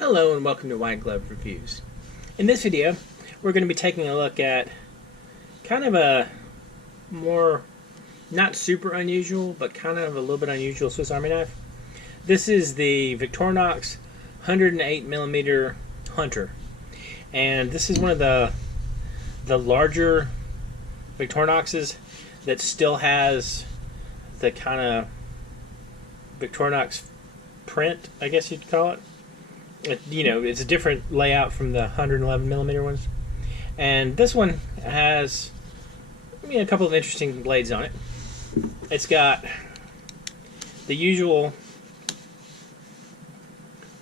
Hello and welcome to White Glove Reviews. In this video, we're going to be taking a look at kind of a more, not super unusual, but kind of a little bit unusual Swiss Army knife. This is the Victorinox 108mm Hunter. And this is one of the larger Victorinoxes that still has the kind of Victorinox print, I guess you'd call it. It's a different layout from the 111mm ones. And this one has a couple of interesting blades on it. It's got the usual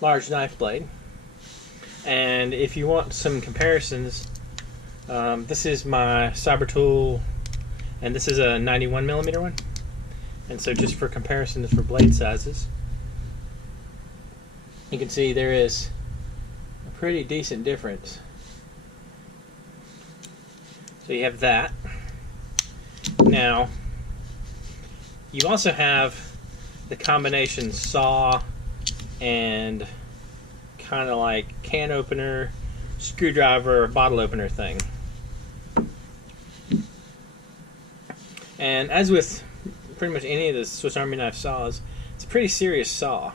large knife blade. And if you want some comparisons, this is my Sabertool, and this is a 91mm one. And so just for comparisons for blade sizes, you can see there is a pretty decent difference. So you have that. Now, you also have the combination saw and kind of like can opener, screwdriver, bottle opener thing. And as with pretty much any of the Swiss Army knife saws, it's a pretty serious saw.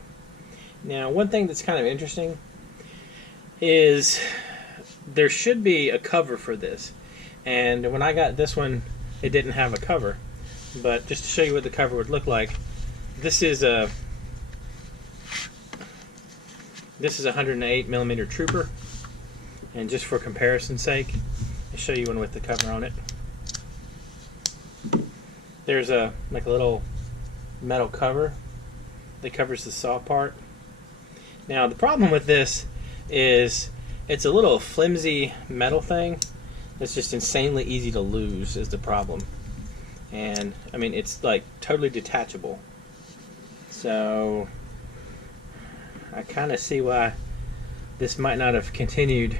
Now, one thing that's kind of interesting is there should be a cover for this. And when I got this one, it didn't have a cover. But just to show you what the cover would look like, this is a 108mm Trooper. And just for comparison's sake, I'll show you one with the cover on it. There's a little metal cover that covers the saw part. Now, the problem with this is it's a little flimsy metal thing that's just insanely easy to lose is the problem. And, I mean, it's like totally detachable. So, I kind of see why this might not have continued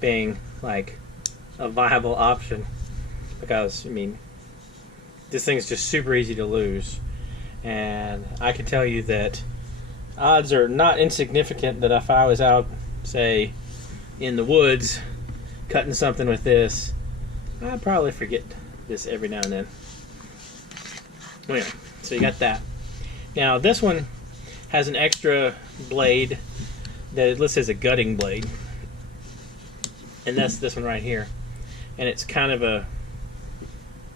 being like a viable option. Because, I mean, this thing's just super easy to lose. And I can tell you that odds are not insignificant that if I was out, say, in the woods cutting something with this, I'd probably forget this every now and then. Anyway, so you got that. Now, this one has an extra blade that it lists as a gutting blade. And that's this one right here. And it's kind of a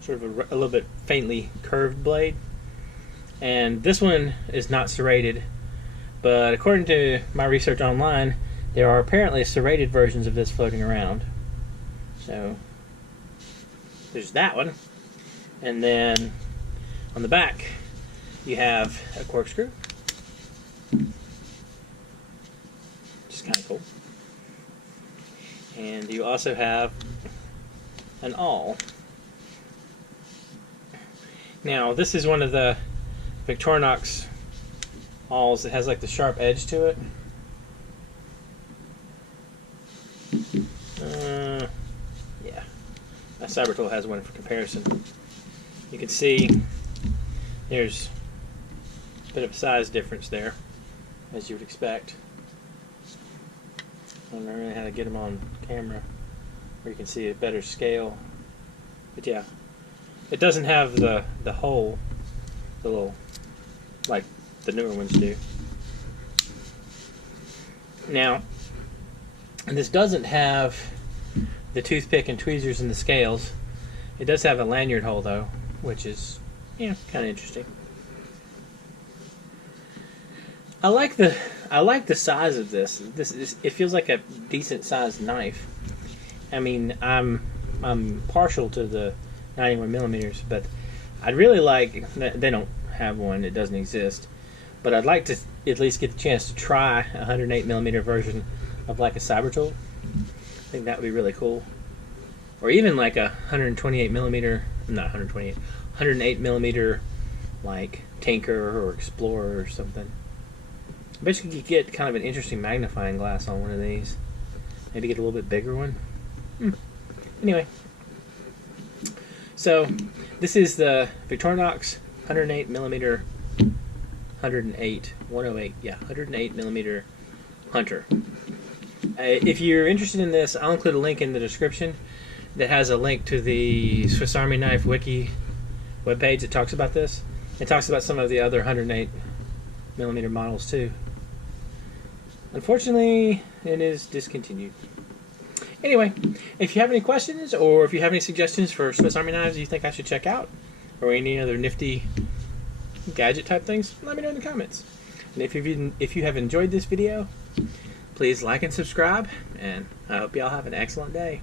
sort of a little bit faintly curved blade. And this one is not serrated. But according to my research online, there are apparently serrated versions of this floating around. So, there's that one. And then, on the back, you have a corkscrew. Which is kind of cool. And you also have an awl. Now, this is one of the Victorinox awls that has like the sharp edge to it. Yeah, my Sabertool has one for comparison. You can see there's a bit of a size difference there, as you would expect. I don't know really how to get them on camera where you can see a better scale, but yeah, it doesn't have the hole, the little, like the newer ones do. Now, and this doesn't have the toothpick and tweezers and the scales. It does have a lanyard hole though, which is kind of interesting. I like the size of this. It feels like a decent sized knife. I mean, I'm partial to the 91mm, but I'd really like. They don't have one. It doesn't exist. But I'd like to at least get the chance to try a 108mm version of like a Sabertool. I think that would be really cool. Or even like a 128mm, not 128, 108mm like Tinker or Explorer or something. I bet you could get kind of an interesting magnifying glass on one of these. Maybe get a little bit bigger one. Anyway. So, this is the Victorinox 108mm 108 millimeter hunter. If you're interested in this, I'll include a link in the description that has a link to the Swiss Army Knife Wiki webpage that talks about this. It talks about some of the other 108mm models too. Unfortunately, it is discontinued. Anyway, if you have any questions or if you have any suggestions for Swiss Army knives you think I should check out, or any other nifty gadget type things, let me know in the comments. And if you have enjoyed this video, please like and subscribe, and I hope y'all have an excellent day.